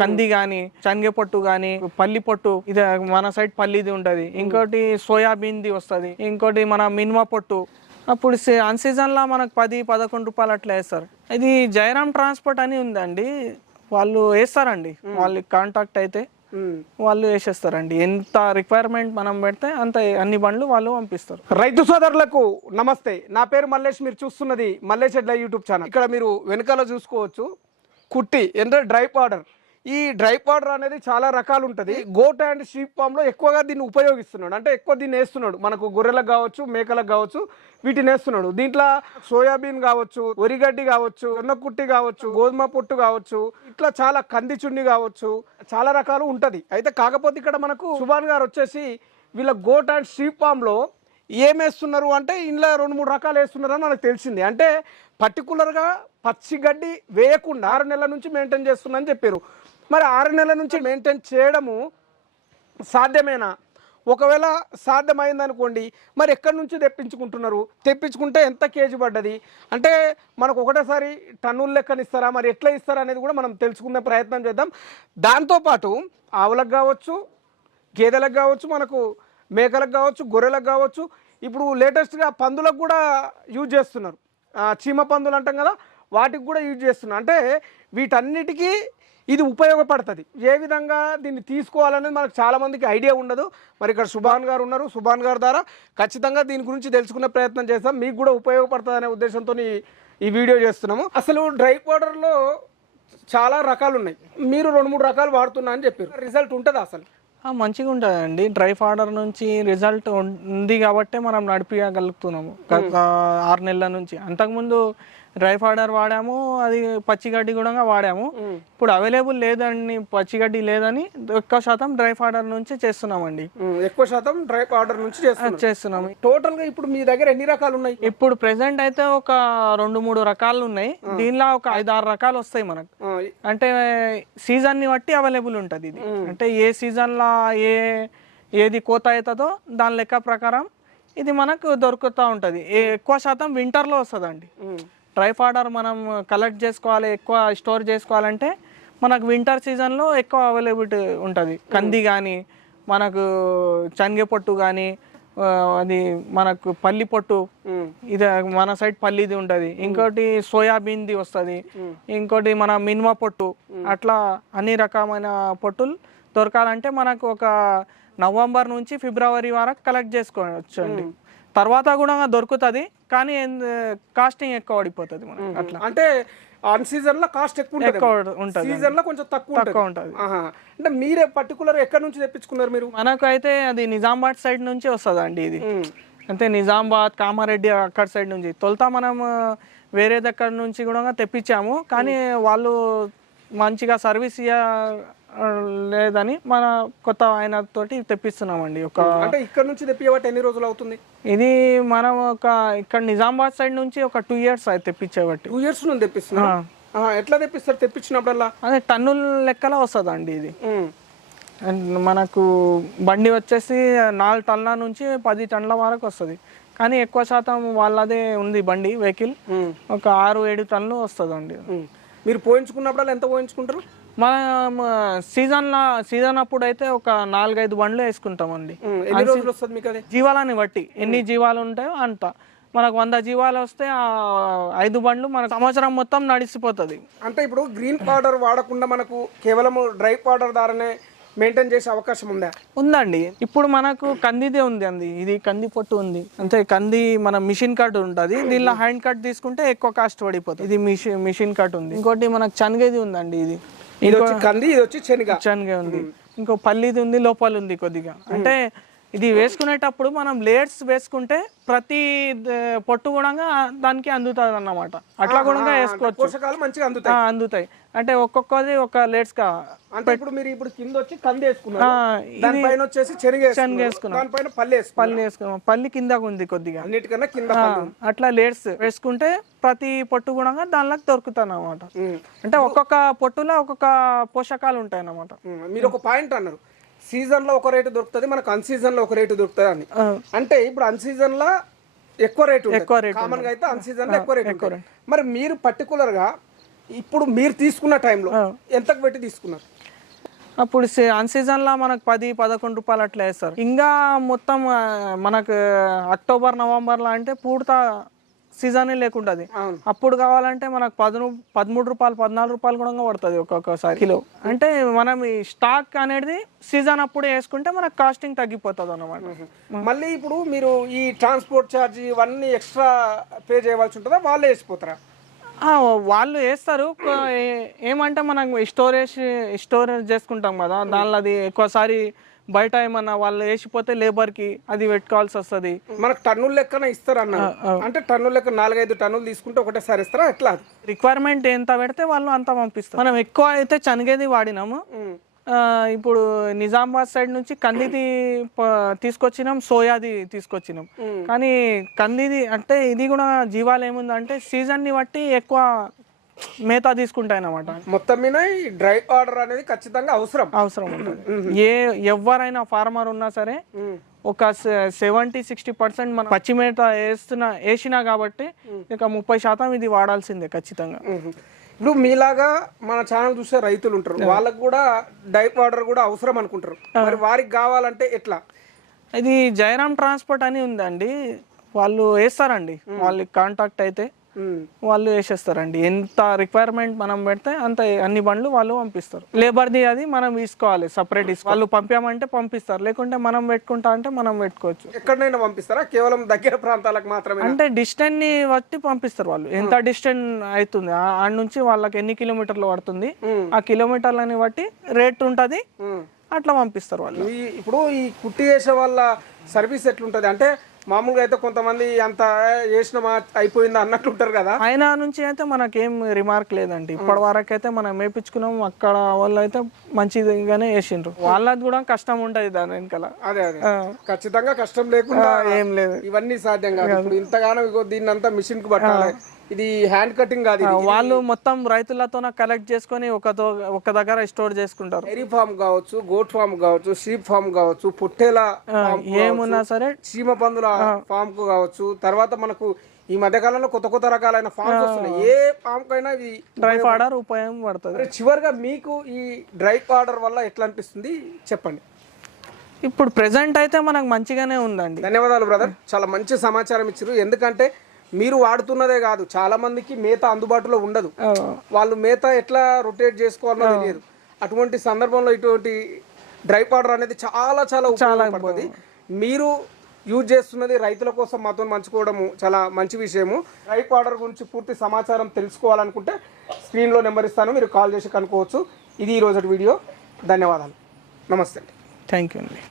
కంది గాని శనగ పొట్టు గాని పల్లి పొట్టు ఇది మన సైడ్ పల్లిది ఉంటది. ఇంకోటి సోయాబీన్ ది వస్తది. ఇంకోటి మన మినుమ పొట్టు. అప్పుడు అన్ సీజన్లో మనకు పది పదకొండు రూపాయలు అట్లా వేస్తారు. ఇది జయరామ్ ట్రాన్స్పోర్ట్ అని ఉందండి. వాళ్ళు వేస్తారండి. వాళ్ళు కాంటాక్ట్ అయితే. వాళ్ళు వేసేస్తారండి. ఎంత రిక్వైర్మెంట్ మనం పెడితే అంత అన్ని బండ్లు వాళ్ళు పంపిస్తారు. రైతు సోదరులకు నమస్తే. నా పేరు మల్లేష్. మీరు చూస్తున్నది మల్లేష్ ఎడ్ల యూట్యూబ్ ఛానల్. ఇక్కడ మీరు వెనకాల చూసుకోవచ్చు. కుట్టి అంటే డ్రై పౌడర్. ఈ డ్రై పౌడర్ అనేది చాలా రకాలు ఉంటుంది గోట్ అండ్ షీప్ ఫామ్లో ఎక్కువగా దీన్ని ఉపయోగిస్తున్నాడు. అంటే ఎక్కువ దీన్ని వేస్తున్నాడు. మనకు గొర్రెలకు కావచ్చు మేకలకు కావచ్చు వీటిని వేస్తున్నాడు. దీంట్లో సోయాబీన్ కావచ్చు వరిగడ్డి కావచ్చు జొన్న కుట్టి కావచ్చు గోధుమ పొట్టు కావచ్చు ఇట్లా చాలా కంది కావచ్చు చాలా రకాలు ఉంటుంది. అయితే కాకపోతే ఇక్కడ మనకు సుభాన్ గారు వచ్చేసి వీళ్ళ గోట్ అండ్ షీప్ ఫామ్లో ఏం వేస్తున్నారు అంటే ఇంట్లో రెండు మూడు రకాలు వేస్తున్నారు అని మనకు తెలిసింది. అంటే పర్టికులర్గా పచ్చి గడ్డి వేయకుండా ఆరు నెలల నుంచి మెయింటైన్ చేస్తున్నా అని చెప్పారు. మరి ఆరు నెలల నుంచి మెయింటైన్ చేయడము సాధ్యమేనా? ఒకవేళ సాధ్యమైందనుకోండి మరి ఎక్కడి నుంచి తెప్పించుకుంటున్నారు? తెప్పించుకుంటే ఎంత కేజీ పడ్డది? అంటే మనకు ఒకటేసారి టన్నుల లెక్కన ఇస్తారా మరి ఎట్లా ఇస్తారా అనేది కూడా మనం తెలుసుకునే ప్రయత్నం చేద్దాం. దాంతోపాటు ఆవులకు కావచ్చు గేదెలకు కావచ్చు మనకు మేకలకు కావచ్చు గొర్రెలకు కావచ్చు ఇప్పుడు లేటెస్ట్గా పందులకు కూడా యూజ్ చేస్తున్నారు. చీమ పందులు అంటాం కదా వాటికి కూడా యూజ్ చేస్తున్నారు. అంటే వీటన్నిటికీ ఇది ఉపయోగపడుతుంది. ఏ విధంగా దీన్ని తీసుకోవాలనేది మనకు చాలా మందికి ఐడియా ఉండదు. మరి ఇక్కడ సుభాన్ గారు ఉన్నారు. సుభాన్ గారు ద్వారా ఖచ్చితంగా దీని గురించి తెలుసుకునే ప్రయత్నం చేస్తాం. మీకు కూడా ఉపయోగపడుతుంది అనే ఉద్దేశంతో ఈ వీడియో చేస్తున్నాము. అసలు డ్రై పౌడర్లో చాలా రకాలు ఉన్నాయి మీరు రెండు మూడు రకాలు వాడుతున్నా అని చెప్పారు. రిజల్ట్ ఉంటుంది అసలు? మంచిగా ఉంటుందండి డ్రై ఫాడర్ నుంచి రిజల్ట్ ఉంది కాబట్టే మనం నడిపించగలుగుతున్నాము గత ఆరు నెలల నుంచి. అంతకుముందు డ్రై ఫాడర్ వాడాము అది పచ్చిగడ్డి కూడా వాడాము. ఇప్పుడు అవైలబుల్ లేదండి పచ్చిగడ్డి లేదని ఎక్కువ శాతం డ్రై ఫాడర్ నుంచి చేస్తున్నామండి. ఎక్కువ శాతం డ్రై పౌడర్ నుంచి చేస్తున్నాము టోటల్గా ఇప్పుడు మీ దగ్గర ఎన్ని రకాలు ఉన్నాయి? ఇప్పుడు ప్రెసెంట్ అయితే ఒక రెండు మూడు రకాలు ఉన్నాయి. దీనిలో ఒక ఐదు ఆరు రకాలు వస్తాయి మనకు. అంటే సీజన్ని బట్టి అవైలబుల్ ఉంటుంది ఇది. అంటే ఏ సీజన్ లా ఏ ఏది కోత అవుతుందో దాని లెక్క ప్రకారం ఇది మనకు దొరుకుతూ ఉంటుంది. ఎక్కువ శాతం వింటర్లో వస్తుందండి. డ్రై పౌడర్ మనం కలెక్ట్ చేసుకోవాలి ఎక్కువ స్టోర్ చేసుకోవాలంటే మనకు వింటర్ సీజన్లో ఎక్కువ అవైలబిలిటీ ఉంటుంది. కంది కానీ మనకు శనగ పొట్టు కానీ అది మనకు పల్లి పొట్టు ఇది మన సైడ్ పల్లిది ఉంటది. ఇంకోటి సోయాబీన్ది వస్తది. ఇంకోటి మన మినుమ పొట్టు అట్లా అన్ని రకమైన పొట్టులు దొరకాలంటే మనకు ఒక నవంబర్ నుంచి ఫిబ్రవరి వరకు కలెక్ట్ చేసుకోవచ్చు అండి తర్వాత కూడా దొరుకుతుంది కానీ కాస్టింగ్ ఎక్కువ పడిపోతుంది మనకి అట్లా. అంటే ఆన్ సీజన్లో కాస్ట్ ఎక్కువ ఉంటుంది. సీజన్లో కొంచెం తక్కువ తక్కువ ఉంటుంది. అంటే మీరే పర్టికులర్ ఎక్కడి నుంచి తెప్పించుకున్నారు మీరు? మనకు అయితే అది నిజామాబాద్ సైడ్ నుంచి వస్తుంది అండి ఇది అంటే నిజామాబాద్ కామారెడ్డి అక్కడ సైడ్ నుంచి. తొలుత మనం వేరే దగ్గర నుంచి కూడా తెప్పించాము. కానీ వాళ్ళు మంచిగా సర్వీస్ లేదని మన కొత్త ఆయన తోటి తెప్పిస్తున్నామండి. ఒక అంటే ఇక్కడ నుంచి తెప్పియబట్టి ఎన్ని రోజులు అవుతుంది? ఇది మనం ఒక ఇక్కడ నిజామాబాద్ సైడ్ నుంచి ఒక టూ ఇయర్స్ అయితే తెప్పించేబట్టి. టూ ఇయర్స్ నుంచి తెప్పిస్తున్నారు? ఆహా, ఎట్లా తెప్పిస్తారు తెప్పించినప్పుడల్లా? అదే టన్నుల లెక్కలో ఇది. ఉమ్, అండ్ మనకు బండి వచ్చేసి నాలుగు టన్నుల నుంచి పది టన్నుల వరకు వస్తుంది. కానీ ఎక్కువ శాతం వాళ్ళదే ఉంది బండి వెహికల్. ఒక ఆరు ఏడు టన్నులు వస్తుందండి. ఉమ్. మీరు పోయించుకున్నప్పుడల్లా ఎంత పోయించుకుంటారు? మనం సీజన్ సీజన్ అప్పుడు అయితే ఒక నాలుగైదు బండ్లు వేసుకుంటామండి. ఎన్ని రోజులు వస్తుంది మీకు అది జీవాలని బట్టి. ఎన్ని జీవాలు ఉంటాయో అంత. మనకు వంద జీవాలు వస్తే ఆ ఐదు బండ్లు మన సంవత్సరం మొత్తం నడిచిపోతుంది అంటే ఇప్పుడు గ్రీన్ పౌడర్ వాడకుండా మనకు కేవలం డ్రై పౌడర్ ద్వారానే మెయింటైన్ చేసే అవకాశం ఉందా? ఉందండి. ఇప్పుడు మనకు కందిదే ఉంది అంది ఇది కంది పొట్టు ఉంది. అంటే కంది మన మిషన్ కట్ ఉంటుంది. దీనిలో హ్యాండ్ కట్ తీసుకుంటే ఎక్కువ కాస్ట్ పడిపోతుంది. ఇది మిషన్ మిషన్ కట్ ఉంది. ఇంకోటి మనకు చనగేది ఉందండి ఇది. ఇది వచ్చి కంది ఇది వచ్చి శనగ. చనగ ఉంది. ఇంకో పల్లిది ఉంది లోపల ఉంది కొద్దిగా. అంటే ఇది వేసుకునేటప్పుడు మనం లేయర్స్ వేసుకుంటే ప్రతి పొట్టు కూడా దానికి అందుతుంది అన్నమాట అట్లా కూడా వేసుకోవచ్చు పోషకాలు మంచిగా అందుతాయి అందుతాయి అంటే ఒక్కొక్కది ఒక లేట్స్ కా అంటే ఇప్పుడు మీరు ఇప్పుడు కింద వచ్చి కంది వేసుకున్నారు దానిపైన వచ్చేసి శనగ వేసుకున్నారు. వేసుకున్నాం. దానిపైన పల్లి పల్లి వేసుకున్నాం పల్లి కిందకు ఉంది కొద్దిగా అన్నిటికన్నా కింద. అట్లా లేట్స్ వేసుకుంటే ప్రతి పొట్టు కూడా దానిలోకి దొరుకుతాయి అన్నమాట. అంటే ఒక్కొక్క పొట్టులో ఒక్కొక్క పోషకాలు ఉంటాయి అన్నమాట. మీరు ఒక పాయింట్ అన్నారు సీజన్లో ఒక రేటు దొరుకుతుంది మనకు అన్ సీజన్లో ఒక రేటు దొరుకుతుంది అని. అంటే ఇప్పుడు అన్ సీజన్లో ఎక్కువ రేటు ఎక్కువ రేటు గా అయితే అన్ సీజన్లో ఎక్కువ రేటు. మరి మీరు పర్టికులర్గా ఇప్పుడు మీరు తీసుకున్న టైంలో. ఎంతకు పెట్టి తీసుకున్నారు? అప్పుడు అన్ సీజన్లో మనకు పది పదకొండు రూపాయలు అట్లా వేస్తారు. ఇంకా మొత్తం మనకు అక్టోబర్ నవంబర్లో అంటే పూర్త సీజనే అవును. అప్పుడు కావాలంటే మనకు పదను పదమూడు రూపాయలు పద్నాలుగు రూపాయలు కూడా పడుతుంది ఒక్కొక్కసారి. కిలో. అంటే మనం ఈ స్టాక్ అనేది సీజన్ అప్పుడు వేసుకుంటే మనకు కాస్టింగ్ తగ్గిపోతుంది అన్నమాట మళ్ళీ ఇప్పుడు మీరు ఈ ట్రాన్స్పోర్ట్ ఛార్జ్ ఇవన్నీ ఎక్స్ట్రా పే చేయవలసి ఉంటుందా? వాళ్ళే వేసిపోతారా? వాళ్ళు వేస్తారు. కొ- ఏమంటే మనం స్టోరేజ్ స్టోరేజ్ చేసుకుంటాం కదా దానిలో అది ఎక్కువసారి బయట ఏమన్నా వాళ్ళు వేసిపోతే లేబర్కి అది పెట్టుకోవాల్సి వస్తుంది. మనకు టన్నుల లెక్కన ఇస్తారు అన్నారు అంటే టన్నుల లెక్క నాలుగైదు టన్నులు తీసుకుంటే ఒకటేసారి ఇస్తారా? ఎట్లా? రిక్వైర్మెంట్ ఎంత పెడితే వాళ్ళు అంత పంపిస్తారు. మనం ఎక్కువ అయితే చనిగేది వాడినాము. ఇప్పుడు నిజామాబాద్ సైడ్ నుంచి కందిది తీసుకొచ్చినాం సోయాది తీసుకొచ్చినాం. కానీ కందిది అంటే ఇది కూడా జీవాలు ఏముందంటే సీజన్ని బట్టి ఎక్కువ మేత తీసుకుంటాయి అన్నమాట మొత్తం మీద ఈ డ్రై ఆర్డర్ అనేది ఖచ్చితంగా అవసరం. అవసరం ఏ ఎవరైనా ఫార్మర్ ఉన్నా సరే. ఒక సెవెంటీ సిక్స్టీ పర్సెంట్ మనం పచ్చి మేత వేస్తున్నా వేసినా కాబట్టి ఇక ముప్పై శాతం ఇది వాడాల్సిందే ఖచ్చితంగా. ఇప్పుడు మీలాగా మన ఛానల్ చూసే రైతులు ఉంటారు. వాళ్ళకు కూడా డై ఆర్డర్ కూడా అవసరం అనుకుంటారు. మరి వారికి కావాలంటే ఎట్లా? ఇది జయరామ్ ట్రాన్స్పోర్ట్ అని ఉందండి. వాళ్ళు వేస్తారండి. వాళ్ళకి కాంటాక్ట్ అయితే. వాళ్ళు వేసేస్తారండి. ఎంత రిక్వైర్మెంట్ మనం పెడితే అంత అన్ని బండ్లు వాళ్ళు పంపిస్తారు. లేబర్ది అది మనం తీసుకోవాలి సపరేట్ వాళ్ళు పంపామంటే పంపిస్తారు లేకుంటే మనం పెట్టుకుంటా అంటే మనం పెట్టుకోవచ్చు. ఎక్కడైనా పంపిస్తారా? కేవలం దగ్గర ప్రాంతాలకు మాత్రమే అంటే డిస్టెన్స్ని బట్టి పంపిస్తారు వాళ్ళు. ఎంత డిస్టెన్స్ అవుతుంది? ఆ నుంచి వాళ్ళకి ఎన్ని కిలోమీటర్లు పడుతుంది? ఉమ్. ఆ కిలోమీటర్లని బట్టి రేట్ ఉంటుంది. ఉమ్. అట్లా పంపిస్తారు వాళ్ళు. ఇప్పుడు ఈ కుట్టి చేసే వాళ్ళ సర్వీస్ ఎట్లుంటది? అంటే మామూలుగా అయితే కొంతమంది అంత చేసినమా అయిపోయిందా అన్నట్లు ఉంటారు కదా. ఆయన నుంచి అయితే మనకేం రిమార్క్ లేదండి. ఇప్పటి వరకు అయితే మనం మేపించుకున్నాం అక్కడ వాళ్ళు అయితే మంచిగానే వేసిండ్రు వాళ్ళది కూడా కష్టం ఉంటది దాని వెనకాల. అదే అదే. ఖచ్చితంగా కష్టం లేకుండా ఏం లేదు. ఇవన్నీ సాధ్యం కాదు. ఇప్పుడు ఇంతగానో దీన్ని అంతా మిషన్కు పట్టాలి ఇది హ్యాండ్ కటింగ్ కాదు. వాళ్ళు మొత్తం రైతులతో కలెక్ట్ చేసుకొని ఒకతో ఒక దగ్గర స్టోర్ చేసుకుంటారు. డైరీ ఫామ్ కావచ్చు గోట్ ఫామ్ కావచ్చు షీప్ ఫామ్ కావచ్చు పొట్టేల ఏమున్నా సరే చీమ పందుల ఫామ్కు కావచ్చు. తర్వాత మనకు ఈ మధ్య కాలంలో కొత్త కొత్త రకాలైన ఫామ్స్ వస్తున్నాయి. ఏ ఫామ్ కైనా ఇది డ్రై పౌడర్ ఉపయోగం పడుతుంది. చివరిగా మీకు ఈ డ్రై ఆర్డర్ వల్ల ఎట్లా అనిపిస్తుంది? చెప్పండి. ఇప్పుడు ప్రెసెంట్ అయితే మనకు మంచిగానే ఉందండి. ధన్యవాదాలు బ్రదర్. చాలా మంచి సమాచారం ఇచ్చారు ఎందుకంటే మీరు వాడుతున్నదే కాదు చాలా మందికి మేత అందుబాటులో ఉండదు. వాళ్ళు మేత ఎట్లా రొటేట్ చేసుకోవాలో తెలియదు. అటువంటి సందర్భంలో ఇటువంటి డ్రై పౌడర్ అనేది చాలా చాలా ఉపయోగపడుతుంది. మీరు యూజ్ చేస్తున్నది రైతుల కోసం మాతో మంచుకోవడము చాలా మంచి విషయము. డ్రై పౌడర్ గురించి పూర్తి సమాచారం తెలుసుకోవాలనుకుంటే స్క్రీన్లో నెంబర్ ఇస్తాను మీరు కాల్ చేసి కనుక్కోవచ్చు. ఇది ఈరోజు వీడియో. ధన్యవాదాలు. నమస్తే థ్యాంక్ యూ అండి.